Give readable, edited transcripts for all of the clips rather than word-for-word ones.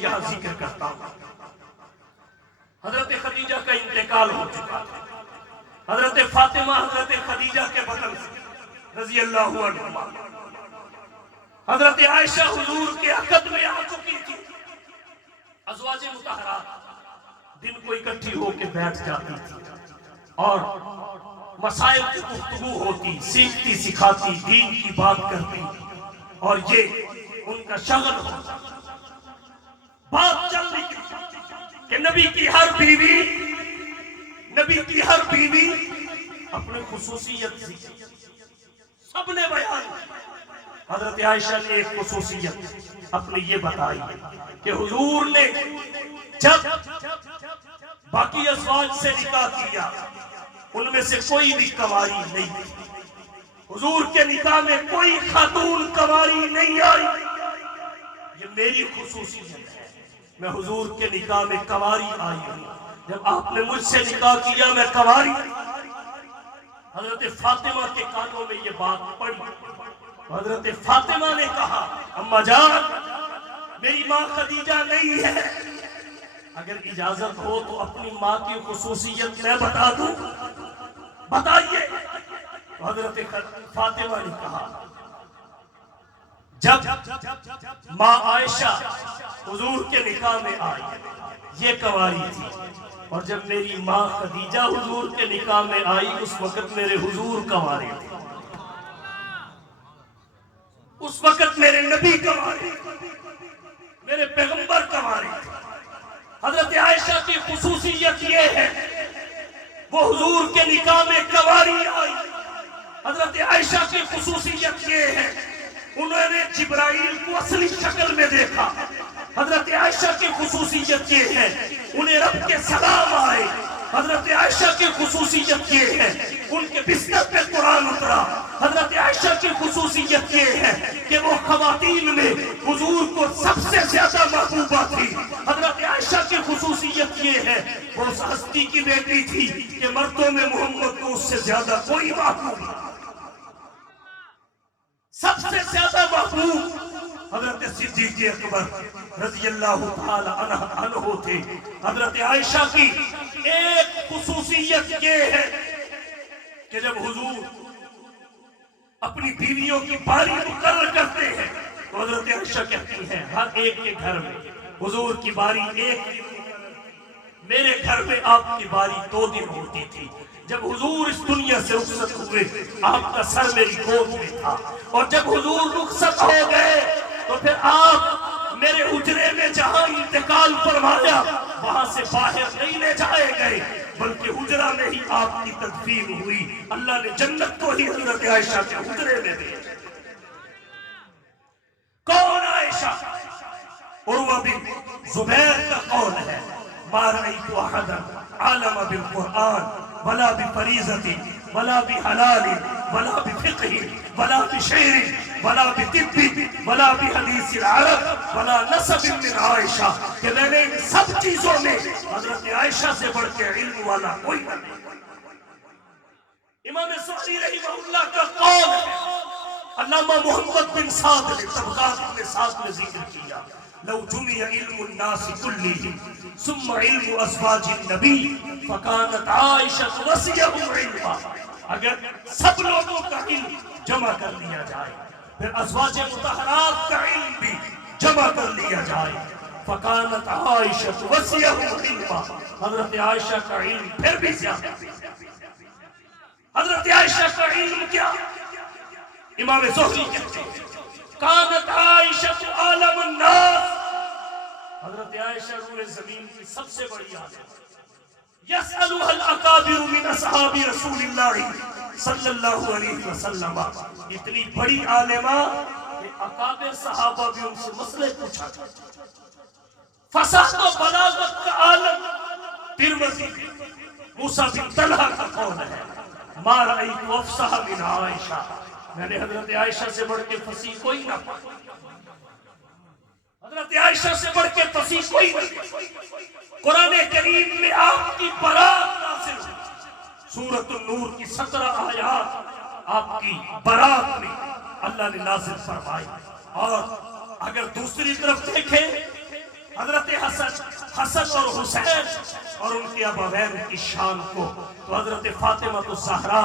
یہاں ذکر کرتا ہوں۔ حضرت خدیجہ کا انتقال ہو چکا تھا۔ حضرت فاطمہ حضرت خدیجہ کے بطن سے رضی اللہ عنہما، حضرت عائشہ حضور کے عقد میں آ چکی تھی۔ ازواج مطہرات دن کو اکٹھی ہو کے بیٹھ جاتی تھی اور مسائل کی گفتگو ہوتی، سیکھتی سکھاتی، دین کی بات کرتی، اور یہ ان کا شغل ہوتا۔ بات چل رہی تھی کہ نبی کی ہر بیوی اپنے خصوصیت سی سب نے بیان کی۔ حضرت عائشہ نے ایک خصوصیت اپنی یہ بتائی کہ حضور نے جب باقی ازواج سے نکاح کیا ان میں سے کوئی بھی کنواری نہیں تھی۔ حضور کے نکاح میں کوئی خاتون کنواری نہیں آئی۔ یہ میری خصوصیت ہے، میں حضور کے نکاح میں کنواری آئی ہوں۔ جب آپ نے مجھ سے نکاح کیا میں کنواری۔ حضرت فاطمہ کے کانوں میں یہ بات پڑی۔ حضرت فاطمہ نے کہا اماں جان میری ماں خدیجہ نہیں ہے، اگر اجازت ہو تو اپنی ماں کی خصوصیت میں بتا دوں، بتائیے۔ حضرت فاطمہ نے کہا جب ماں عائشہ حضور کے نکاح میں آئی یہ کنواری تھی، اور جب میری ماں خدیجہ حضور کے نکاح میں آئی اس وقت میرے حضور کنوارے تھے، اس وقت میرے نبی کنوارے، میرے پیغمبر کنوارے تھے۔ حضرت عائشہ کی خصوصیت یہ ہے وہ حضور کے نکاح میں کنواری آئی۔ حضرت عائشہ کی خصوصیت یہ ہے انہوں نے جبرائیل کو اصلی شکل میں دیکھا۔ حضرت عائشہ کی خصوصیت یہ ہے انہیں رب کے سلام آئے۔ حضرت عائشہ کی خصوصیت یہ ہے ان کے بستر پہ قرآن اترا۔ حضرت عائشہ کی خصوصیت یہ ہے کہ وہ خواتین میں حضور کو سب سے زیادہ محبوبہ تھی۔ حضرت عائشہ کی خصوصیت یہ ہے وہ اس ہستی کی بیٹی تھی کہ مردوں میں محمد کو اس سے زیادہ کوئی محبوب نہیں، سب سے زیادہ محبوب حضرت صدیق اکبر رضی اللہ تعالی عنہ تھے۔ حضرت عائشہ کی ایک خصوصیت یہ ہے کہ جب حضور اپنی بیویوں کی باری مقرر کرتے ہیں تو حضرت عائشہ کہتی ہیں ہر ایک کے گھر میں حضور کی باری ایک، میرے گھر میں آپ کی باری 2 دن ہوتی تھی۔ جب حضور اس دنیا سے رخصت ہوئے آپ کا سر میری گود میں تھا، اور جب حضور رخصت ہو گئے تو پھر آپ میرے حجرے میں جہاں انتقال فرمایا وہاں سے باہر نہیں لے جائے گئے بلکہ حجرہ میں ہی آپ کی تدفین ہوئی۔ اللہ نے جنت کو ہی حضرت عائشہ کے حجرے میں بھیجا۔ کون عائشہ؟ عروہ بن زبیر کا قول ہے ما رأيت أحدا عالم بالقرآن ولا بفریضۃ ولا بحلال ولا بفقہ ولا بشعر ولا بطب ولا بحدیث العرب ولا نسب من عائشہ، کہ میں نے ان سب چیزوں میں حضرت عائشہ سے بڑھ کے علم والا کوئی نہیں۔ امام سعدی رحمہ اللہ کا قول ہے، علامہ محمد بن سعد نے طبقات ابن سعد میں ذکر کیا لو جمع علم الناس كلهم ثم علم ازواج النبی فكانت عائشہ وسعهم علما، اگر سب لوگوں کا علم جمع کر لیا جائے پھر ازواج مطہرات کا علم بھی جمع کر لیا جائے فكانت عائشہ وسعهم علما، حضرت عائشہ کا علم پھر بھی زیادہ۔ حضرت عائشہ کا علم کیا؟ امام زہری کہتے ہیں کانت عائشہ عالم الناس، حضرت عائشہ روح زمین کی سب سے بڑی عالم، یسألها الاکابر من اصحاب رسول اللہ صلی اللہ علیہ وسلم، اتنی بڑی عالمہ کہ اکابر صحابہ بھی ان سے مسئلے پوچھا کرتے۔ فصاحت و بلاغت کا عالم، ترمذی موسیٰ بن طلحہ کا قول ہے ما رأیت افصح من عائشہ، میں نے حضرت عائشہ سے بڑھ کے فصیح کوئی نہ پڑھا، حضرت عائشہ سے بڑھ کے فصیح کوئی نہ۔ قرآن کریم میں آپ کی برات نازل ہوئی، سورۃ النور کی 17 آیات آپ کی برات میں اللہ نے نازل فرمائی۔ اور اگر دوسری طرف دیکھیں حضرت حسن اور حسین اور ان کے ابوین کی شان کو، تو حضرت فاطمہ الزہرا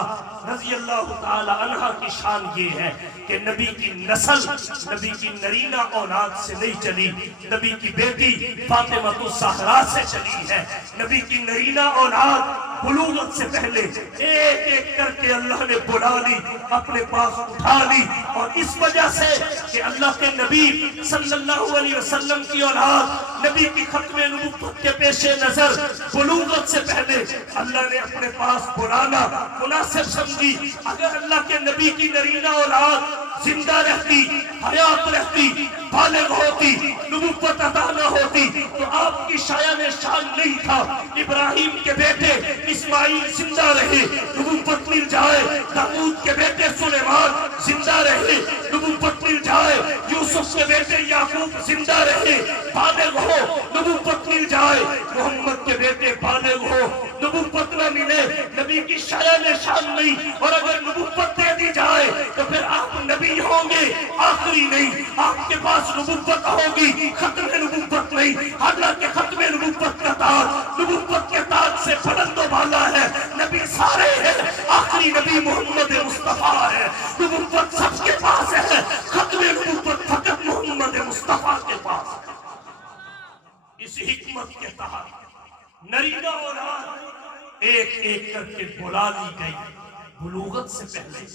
رضی اللہ تعالی عنہا کی شان یہ ہے کہ نبی کی نسل نبی کی نرینہ اولاد سے نہیں چلی، نبی کی بیٹی فاطمہ الزہرا سے چلی ہے۔ نبی کی نرینہ اولاد بلوغت سے پہلے ایک ایک کر کے اللہ نے بلا لی، اپنے پاس اٹھا لی، اور اس وجہ سے کہ اللہ کے نبی صلی اللہ علیہ وسلم کی اولاد نبی کی ختم نبوت کے پیش نظر بلوغت سے پہلے اللہ نے اپنے پاس بلانا مناسب سمجھی۔ اگر اللہ کے نبی کی نرینہ اولاد زندہ رہتی، حیات رہتی، بالغ ہوتی، نبوت عطا نہ ہوتی، تو آپ کی شایان شان نہیں تھا۔ ابراہیم کے بیٹے اسماعیل زندہ رہے، نبوت مل جائے، داؤد کے بیٹے سلیمان زندہ رہے، نبوت مل جائے، یوسف کے بیٹے یعقوب زندہ رہے، بالغ ہو، نبوت مل جائے، محمد کے بیٹے بالغ ہو، نبوت نہ ملے، نبی کی شایان شان نہیں، اور اگر نبوت دے دی جائے تو پھر آپ نبی ہوں گے آخری نہیں، آپ کے پاس نبوت ہوگی ختم نبوت نہیں۔ حالانکہ ختم نبوت کا تاج نبوت کے تاج سے بلند و بالا ہے، نبی سارے ہیں، آخری نبی محمد مصطفیٰ ہے، نبوت سب کے پاس ہے، ختم نبوت فقط محمد مصطفیٰ کے پاس ہے۔ اس حکمت کے تحت نرینہ اولاد ایک ایک کر کے بلا لی گئی بلوغت سے پہلے۔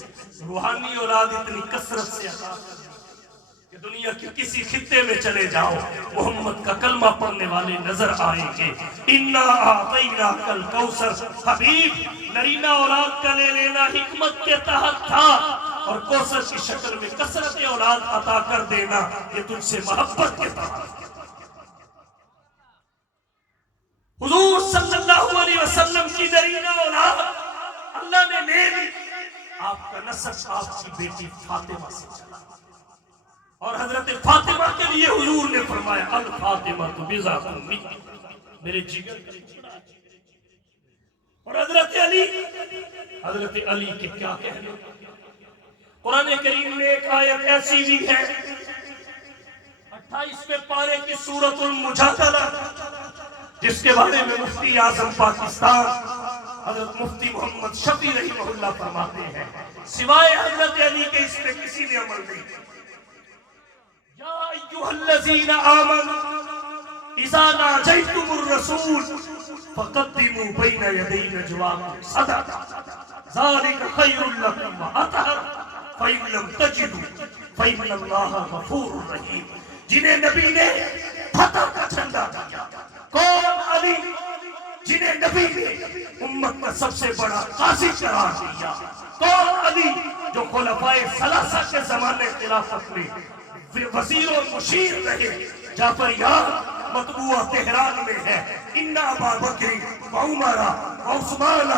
روحانی اولاد اتنی کثرت سے عطا کہ دنیا کے کسی خطے میں چلے جاؤ محمد کا کلمہ پڑھنے والے نظر آئیں گے۔ اِنَّا أَعْطَيْنَاكَ الْكَوْثَرَ حبیب نرینہ اولاد کا لے لینا حکمت کے تحت تھا، اور کوثر کی شکل میں کثرت اولاد عطا کر دینا یہ تجھ سے محبت کے تحت۔ حضور صلی اللہ علیہ وسلم کی نرینہ اولاد اللہ نے لے لی، آپ کا نسب آپ کی بیٹی فاطمہ سے چلا، اور حضرت فاطمہ کے لیے حضور نے فرمایا الفاطمہ تو بذات منی، میرے جگر کا ٹکڑا۔ اور حضرت علی کے کیا کہنے، قرآن کریم میں ایک آیت ایسی بھی ہے 28ویں پارے کی سورۃ المجادلہ، جس کے بارے میں مفتی اعظم پاکستان حضرت مفتی محمد شفیع رحمہ اللہ فرماتے ہیں سوائے حضرت علی کے اس پہ کسی نے عمل نہیں کیا۔ یا ایھا الذین آمنوا اذا ناجیتم الرسول فقدموا بین یدی نجواکم صدقہ ذلک خیر لکم واطہر فإن لم تجدوا فإن اللہ غفور رحیم۔ جنہیں نبی نے فتح کا جھنڈا دیا، کون؟ علی، جنہیں نبی نے امت کا سب سے بڑا قاضی قرار دیا، کون؟ علی، جو خلفائے ثلاثہ کے زمانے خلافت میں وزیر و مشیر رہے۔ جعفر یار مطبوعہ تہران میں ہے، ان ابا بکر وعمر وعثمان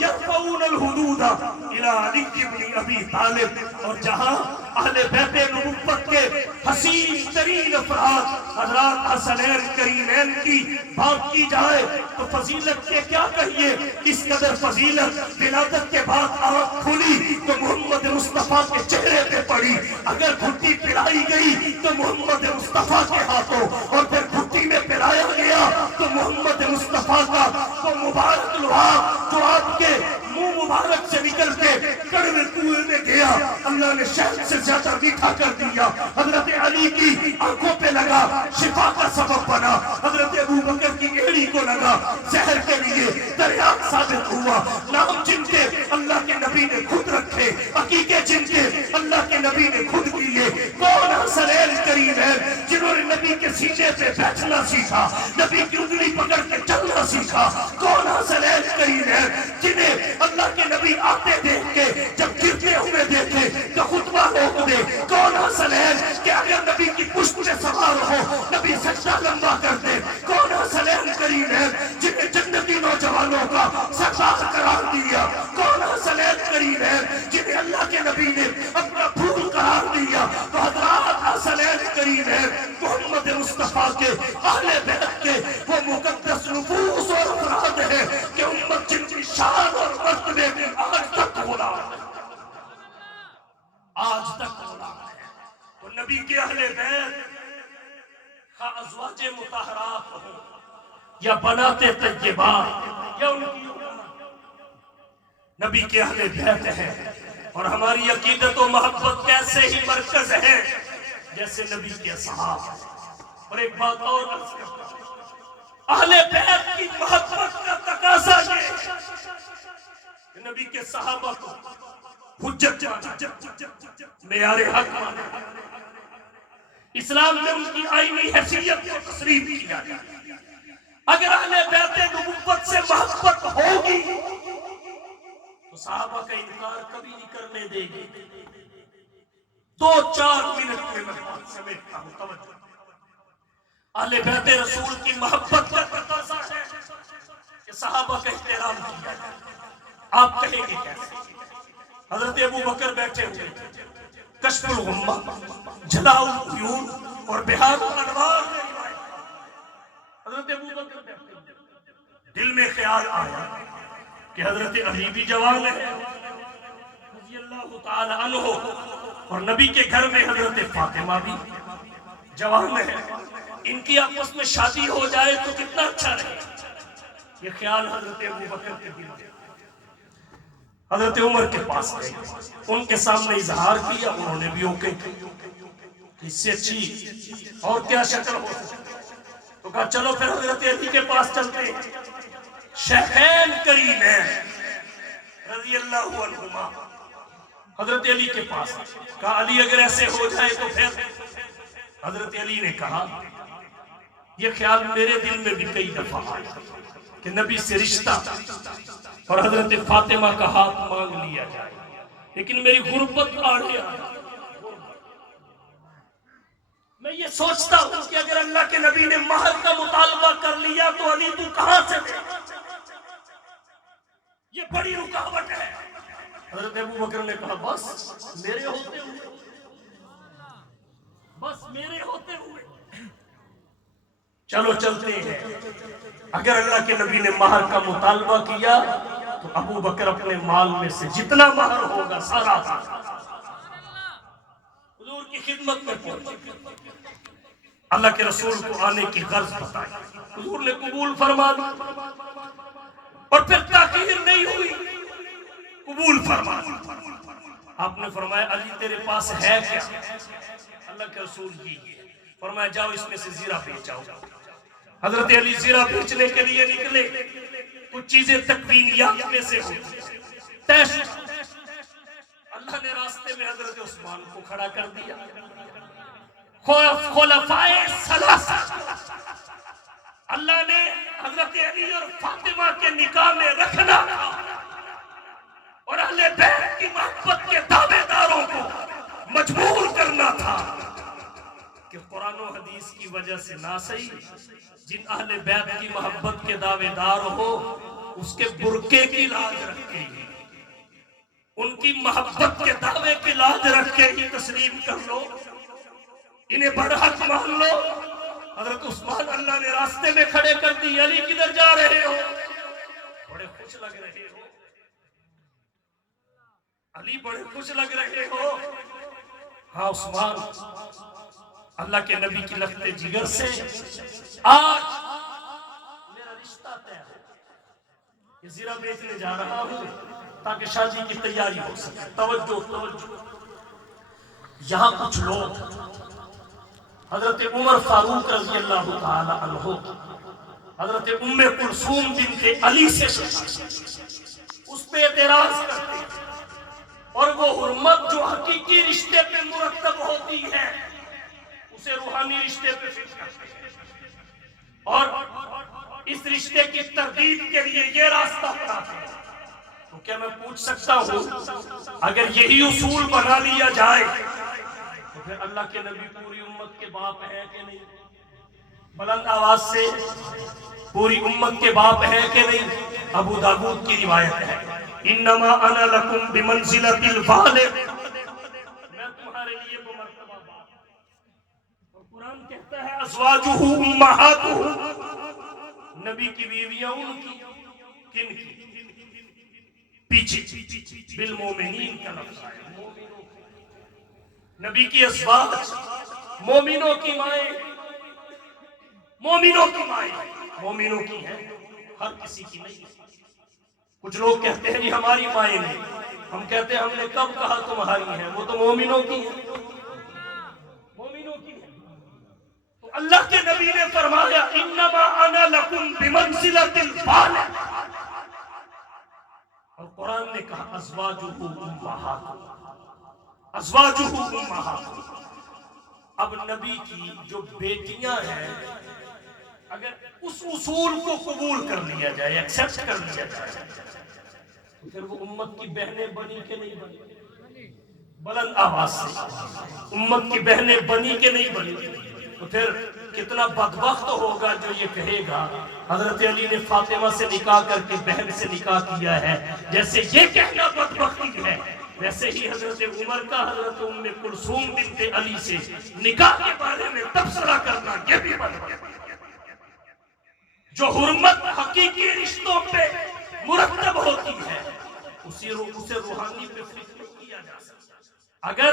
یرفعون الحدود الی علی بن ابی طالب۔ اور جہاں اہل بیت نبوت کے حسین ترین افراد حضرات حسنین کریمین کی بات کی جائے تو فضیلت کے کیا کہیے، اس قدر فضیلت ولادت کے بعد آنکھ کھلی تو محمد مصطفیٰ کے چہرے پہ پڑی، اگر گھٹی پلائی گئی تو محمد مصطفیٰ کے ہاتھوں، اور پھر گھٹی میں پلایا گیا تو محمد مصطفیٰ کا وہ مبارک لعاب جو آپ کے منہ مبارک سے نکل کے کڑوے کنویں میں گیا، اللہ نے شہد سے زیادہ میٹھا کر دیا، حضرت علی کی آنکھوں پہ لگا، شفا کا سبب بنا، حضرت ابوبکر کی ایڑی کو لگا، زہر کے لیے دریافت ثابت ہوا۔ نام جن کے اللہ کے نبی نے خود رکھے، عقیقے جن کے اللہ کے نبی نے خود کیے، کون حسنین کریمین جنہوں نے نبی کے سینے پہ بیٹھنا سیکھا، نبی کی انگلی پکڑ کے چلنا سیکھا، کون حسنین کریمین جنہیں اللہ کے نبی آتے دیکھ کے جب گرتے ہوئے دیکھے تو خطبہ روک دے، کون حسنین کہ اگر نبی کی پشت پہ سوار ہو نبی سجدہ لمبا کر دے، کون حسنین کریمین جنہیں جنتی نوجوانوں کا سردار قرار دیا، کون حسنین کریمین جنہیں اللہ کے نبی نے اپنا پھول قرار دیا۔ تو حضرات حسنین کریمین محمد مصطفیٰ کے اہل بیت کے وہ مقدس نفوس اور افراد ہیں کہ امت جن کی شان اور مرتبے میں آج تک غلام ہے، آج تک غلام ہے۔ تو نبی کے اہل بیت خواہ ازواج مطہرات ہوں، یا بناتے طیبات یا ان کی نبی کے اہل بیت ہیں، اور ہماری عقیدت و محبت کیسے ہی مرکز ہے جیسے نبی کے اصحاب ہیں۔ اور ایک بات اور عرض کرتا ہوں، اہل بیت کی محبت کا تقاضا یہ کہ نبی کے صحابہ کو حجت مانا، معیار حق مانا، اسلام میں ان کی آئینی حیثیت کو تسلیم کیا جائے۔ اگر اہل بیت نبوت سے محبت ہوگی تو صحابہ کا انکار کبھی نہیں کرنے دے گی۔ 2-4 منٹ میں میں بات سمیٹتا ہوں، توجہ۔ اہل بیت رسول کی محبت کا تقاضا ہے کہ صحابہ کا احترام کیا جائے۔ آپ کہیں گے کیسے؟ حضرت ابو بکر بیٹھے ہوئے تھے، کشف الغمہ، جلاء العیون اور بہار الانوار میں روایت۔ حضرت ابو بکر بیٹھے ہوئے، دل میں خیال آیا کہ حضرت علی بھی جوان ہے رضی اللہ تعالی عنہ، اور نبی کے گھر میں حضرت فاطمہ بھی جوان ہے، ان کی آپس میں شادی ہو جائے تو کتنا اچھا رہے۔ یہ خیال حضرت ابو بکر کے دل میں۔ حضرت عمر کے پاس گئے، ان کے سامنے اظہار کیا، انہوں نے بھی اوکے اس سے اچھی اور کیا شکل ہو سکتی، تو کہا چلو پھر حضرت علی کے پاس چلتے ہیں، شیخین کریمین رضی اللہ عنہما حضرت علی کے پاس۔ کہا علی اگر ایسے ہو جائے تو پھر؟ حضرت علی نے کہا یہ خیال میرے دل میں بھی کئی دفعہ آیا کہ نبی سے رشتہ اور حضرت فاطمہ کا ہاتھ مانگ لیا جائے، لیکن میری غربت آڑے آیا۔ میں یہ سوچتا ہوں کہ اگر اللہ کے نبی نے مہر کا مطالبہ کر لیا تو علی تو کہاں سے دے؟ یہ بڑی رکاوٹ ہے۔ حضرت ابو بکر نے کہا بس میرے ہوتے ہوئے، بس میرے ہوتے ہوئے چلو چلتے ہیں۔ اگر اللہ کے نبی نے مہر کا مطالبہ کیا تو ابو بکر اپنے مال میں سے جتنا مہر ہوگا سارا حضور کی خدمت میں پہنچے، اللہ کے رسول کو آنے کی غرض بتائی، حضور نے قبول فرما دی، اور پھر تاخیر نہیں ہوئی، قبول فرما دی۔ آپ نے فرمایا علی تیرے پاس ہے کیا؟ اللہ کے رسول کی فرمایا جاؤ اس میں سے زیرہ بیچاؤ۔ حضرت علی زیرہ بیچنے کے لیے نکلے، کچھ چیزیں تکوینیات میں سے ہوتی، اللہ نے راستے میں حضرت عثمان کو کھڑا کر دیا، خلفائے ثلاثہ، اللہ نے حضرت علی اور فاطمہ کے نکاح میں رکھنا اور اہل بیت کی محبت کے دعوے داروں کو مجبور کرنا تھا کہ قرآن و حدیث کی وجہ سے نہ صحیح، جن اہل بیت کی محبت کے دعوے دار ہو اس کے برقعے کی لاج رکھ کے ہی، ان کی محبت کے دعوے کی لاج رکھ کے ہی تسلیم کر لو، انہیں برحق مان لو۔ حضرت عثمان اللہ نے راستے میں کھڑے کر دی، علی کدھر جا رہے ہو؟ بڑے خوش لگ رہے ہو علی، بڑے خوش لگ رہے ہو؟ ہاں عثمان، اللہ کے نبی کی لخت جگر سے آج میرا رشتہ طے ہے، یہ زیرہ بیچنے جا رہا ہوں تاکہ شادی کی تیاری ہو سکے۔ توجہ توجہ، یہاں کچھ لوگ حضرت عمر فاروق رضی اللہ تعالی عنہ، حضرت ام کلثوم بنت علی سے اس پہ اعتراض کرتے ہیں، اور وہ حرمت جو حقیقی رشتے پہ مرتب ہوتی ہے اسے روحانی رشتے پہ فٹ کرتے ہیں، اور اس رشتے کی تردید کے لیے یہ راستہ اپناتے ہیں۔ تو کیا میں پوچھ سکتا ہوں اگر یہی اصول بنا لیا جائے تو پھر اللہ کے نبی پوری امت کے باپ ہے کہ نہیں؟ بلند آواز سے، پوری امت کے باپ ہے کہ نہیں؟ ابو داؤد کی روایت ہے، انما انا لکم بمنزلۃ الوالد، میں تمہارے لیے بمرتبہ باپ۔ اور قرآن کہتا ہے ازواجہ امہاتہ، نبی کی بیویاں ان کی، کن کی؟ پیچھے بالمومنین کا لفظ ہے، نبی کی ازواج مومنوں کی مائیں، مومنوں کی مائیں، مومنوں کی ہیں، ہر کسی کی نہیں ہے۔ کچھ لوگ کہتے ہیں جی ہماری مائیں نہیں، ہم کہتے ہیں ہم نے کب کہا تمہاری ہیں، وہ تو مومنوں کی ہیں، مومنوں کی ہیں۔ تو اللہ کے نبی نے فرمایا انما انا لکم بمنزلۃ الوالد، اور قرآن نے کہا ازواجہ امہاتکم، ازواجہ امہاتکم۔ اب نبی کی جو بیٹیاں ہیں اگر اس اصول کو قبول کر لیا جائے، ایکسپٹ کر لیا جائے، تو پھر وہ امت کی بہنیں بنی کہ نہیں بنی؟ بلند آواز سے، امت کی بہنیں بنی کہ نہیں بنی؟ تو پھر کتنا بدبخت ہوگا جو یہ کہے گا حضرت علی نے فاطمہ سے نکاح کر کے بہن سے نکاح کیا ہے، جیسے یہ کہنا بدبختی ہے، ویسے ہی حضرت عمر کا حضرت ام کلثوم بنت علی سے نکاح کے بارے میں تبصرہ کرنا یہ بھی بدبختی ہے۔ جو حرمت حقیقی رشتوں پہ مرتب ہوتی ہے اسے روحانی پہ فکر نہیں کیا جا سکتا۔ اگر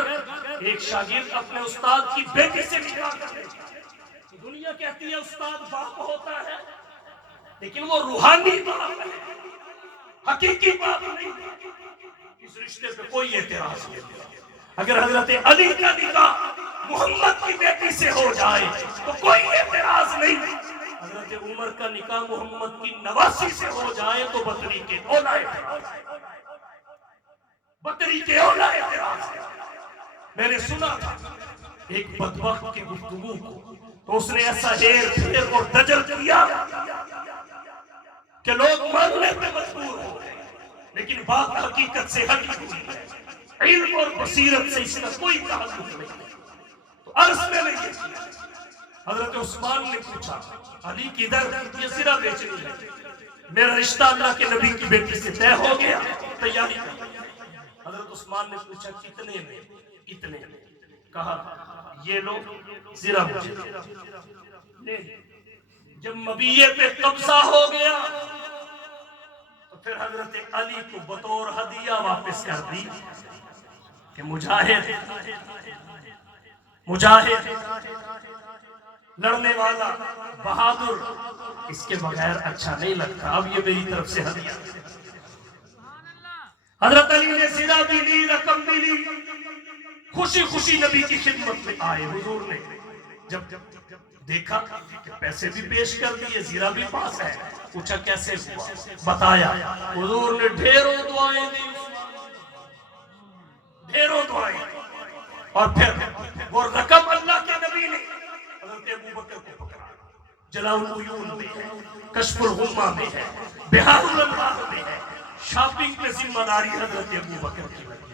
ایک شاگرد اپنے استاد کی بیٹی سے نکاح کرے تو دنیا کہتی ہے استاد باپ ہوتا ہے، لیکن وہ روحانی باپ ہے، حقیقی باپ نہیں۔ اس رشتے پہ کوئی اعتراض نہیں۔ اگر حضرت علی کا نکاح محمد کی بیٹی سے ہو جائے تو کوئی اعتراض نہیں، حضرت عمر کا نکاح محمد کی نواسی سے ہو جائے تو بطری کے اولا اعتراض، بطری کے اولا اعتراض۔ میں نے سنا تھا ایک بدبخت کی گفتگو کو، تو اس نے ایسا ہیر پھیر اور دجل کیا کہ لوگ ماننے پہ مجبور ہو گئے، لیکن بات حقیقت سے ہٹی ہوئی ہے، علم اور بصیرت سے اس کا کوئی تعلق نہیں۔ تو عرض میں نے یہ کیا، حضرت عثمان نے پوچھا علی کدھر؟ یہ زرہ بیچنی ہے، میرا رشتہ اللہ کے نبی کی بیٹی سے طے ہو گیا، تیاری کر۔ حضرت عثمان نے پوچھا کتنے میں؟ کتنے میں؟ کہا یہ لو زرہ مجھے لے۔ جب مبیے پہ قبضہ ہو گیا تو پھر حضرت علی کو بطور ہدیہ واپس کر دی کہ مجاہد لڑنے والا بہادر، اس کے بغیر اچھا نہیں لگتا، اب یہ میری طرف سے ہدیہ۔ حضرت علی نے زرہ بھی لی، رقم بھی لی، خوشی خوشی نبی کی خدمت میں آئے۔ حضور نے جب دیکھا کہ پیسے بھی پیش کر دیے، زرہ بھی پاس ہے، پوچھا کیسے ہوا؟ بتایا۔ حضور نے ڈھیروں دعائیں دی، ڈھیروں دعائیں، اور پھر وہ رقم اللہ کے نبی نے حضرت ابوبکر کو پکڑا۔ جلاء العیون میں ہے، کشف الغمہ میں ہے، بہار الانوار میں ہے، شاپنگ پہ ذمہ داری حضرت ابوبکر کی ہے۔